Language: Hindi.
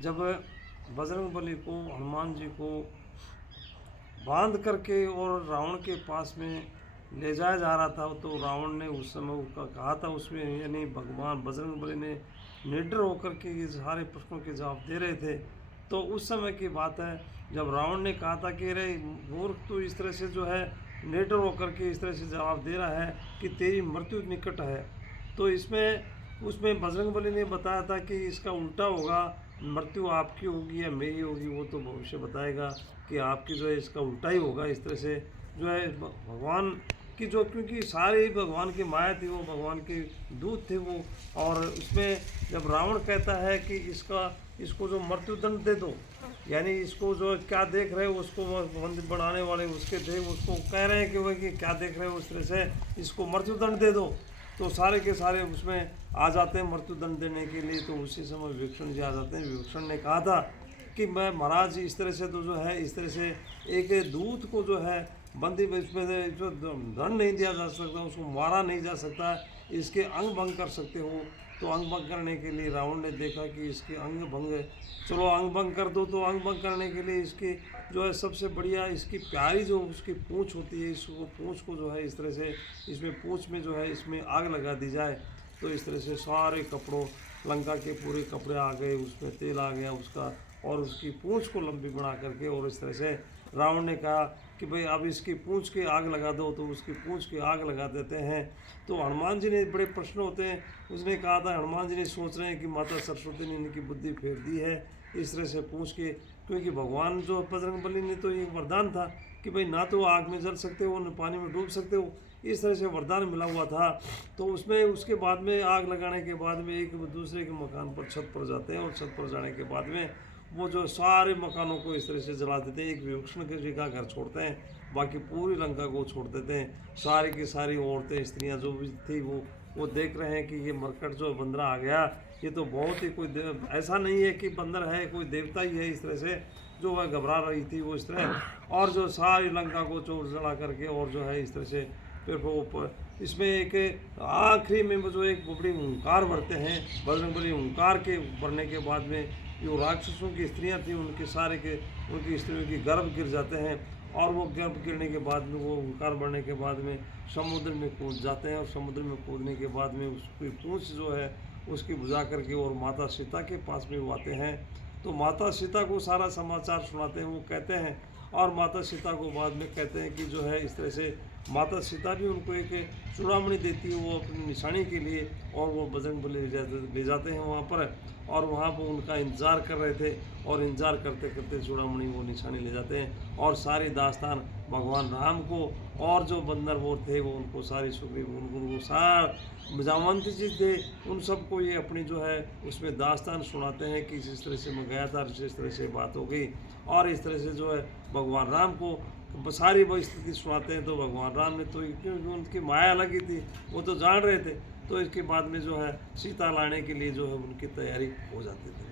जब बजरंगबली को हनुमान जी को बांध करके और रावण के पास में ले जाया जा रहा था, तो रावण ने उस समय उसका कहा था उसमें, यानी भगवान बजरंगबली ने निडर होकर के ये सारे प्रश्नों के जवाब दे रहे थे। तो उस समय की बात है जब रावण ने कहा था कि अरे मूर्ख, तो इस तरह से जो है निडर होकर के इस तरह से जवाब दे रहा है कि तेरी मृत्यु निकट है। तो इसमें उसमें बजरंगबली ने बताया था कि इसका उल्टा होगा, मृत्यु आपकी होगी या मेरी होगी, वो तो भविष्य बताएगा कि आपकी जो है इसका उल्टा ही होगा। इस तरह से जो है भगवान की जो, क्योंकि सारे ही भगवान की माया थी, वो भगवान के दूत थे वो। और उसमें जब रावण कहता है कि इसको जो मृत्युदंड दे दो, यानी इसको जो क्या देख रहे हो, उसको मंदिर बनाने वाले उसके थे, उसको कह रहे हैं कि वह कि क्या देख रहे हो, उस तरह से इसको मृत्युदंड दे दो। तो सारे के सारे उसमें आ जाते हैं मृत्युदंड देने के लिए। तो उसी समय विभीषण जी आ जाते हैं। विभीषण ने कहा था कि मैं महाराज इस तरह से तो जो है, इस तरह से एक दूत को जो है बंदी इसमें जो दंड नहीं दिया जा सकता, उसको मारा नहीं जा सकता, इसके अंग भंग कर सकते हो। तो अंग भंग करने के लिए रावण ने देखा कि इसके अंग भंग, चलो अंग भंग कर दो। तो अंग भंग करने के लिए इसकी जो है सबसे बढ़िया इसकी प्यारी जो उसकी पूँछ होती है, इसको पूँछ को जो है इस तरह से इसमें पूँछ में जो है इसमें आग लगा दी जाए। तो इस तरह से सारे कपड़ों, लंका के पूरे कपड़े आ गए, उसमें तेल आ गया उसका, और उसकी पूँछ को लंबी बना करके, और इस तरह से रावण ने कहा कि भाई अब इसकी पूँछ की आग लगा दो। तो उसकी पूँछ की आग लगा देते हैं। तो हनुमान जी ने, बड़े प्रश्न होते हैं, उसने कहा था, हनुमान जी ने सोच रहे हैं कि माता सरस्वती ने इनकी बुद्धि फेर दी है इस तरह से पूँछ के, क्योंकि भगवान जो बजरंगबली ने तो ये वरदान था कि भाई ना तो आग में जल सकते हो, न पानी में डूब सकते हो, इस तरह से वरदान मिला हुआ था। तो उसमें उसके बाद में आग लगाने के बाद में एक दूसरे के मकान पर छत पर जाते हैं, और छत पर जाने के बाद में वो जो सारे मकानों को इस तरह से जला देते हैं। एक विभीषण के जी का घर छोड़ते हैं, बाकी पूरी लंका को छोड़ देते हैं। सारी की सारी औरतें स्त्रियां जो भी थी वो देख रहे हैं कि ये मरकट जो बंदर आ गया, ये तो बहुत ही कोई ऐसा नहीं है कि बंदर है, कोई देवता ही है। इस तरह से जो वह घबरा रही थी वो इस तरह, और जो सारी लंका को चोर जला करके, और जो है इस तरह से फिर वो इसमें एक आखिरी में जो एक बड़ी हुंकार भरते हैं बजरंगबली। हुंकार के भरने के बाद में जो राक्षसों की स्त्रियां थी उनके सारे के उनकी स्त्रियों की गर्भ गिर जाते हैं, और वो गर्भ गिरने के बाद में वो हुंकार बढ़ने के बाद में समुद्र में कूद जाते हैं। और समुद्र में कूदने के बाद में उसकी पूँछ जो है उसकी बुझा करके और माता सीता के पास में वो आते हैं। तो माता सीता को सारा समाचार सुनाते हैं, वो कहते हैं, और माता सीता को बाद में कहते हैं कि जो है इस तरह से माता सीता भी उनको एक चूड़ामणि देती है वो अपनी निशानी के लिए, और वो बजरंगबली ले जाते हैं वहाँ पर, और वहाँ पर उनका इंतज़ार कर रहे थे, और इंतज़ार करते करते चूड़ामणि वो निशानी ले जाते हैं। और सारी दास्तान भगवान राम को, और जो बंदर वो थे वो उनको सारी सुग्रीव उनको सार जामवंती जी थे, उन सबको ये अपनी जो है उसमें दास्तान सुनाते हैं कि इस तरह से मैं गया था, इस तरह से बात हो गई, और इस तरह से जो है भगवान राम को सारी वो स्थिति सुनाते हैं। तो भगवान राम ने तो, क्योंकि उनकी माया लगी थी, वो तो जान रहे थे। तो इसके बाद में जो है सीता लाने के लिए जो है उनकी तैयारी हो जाती थी।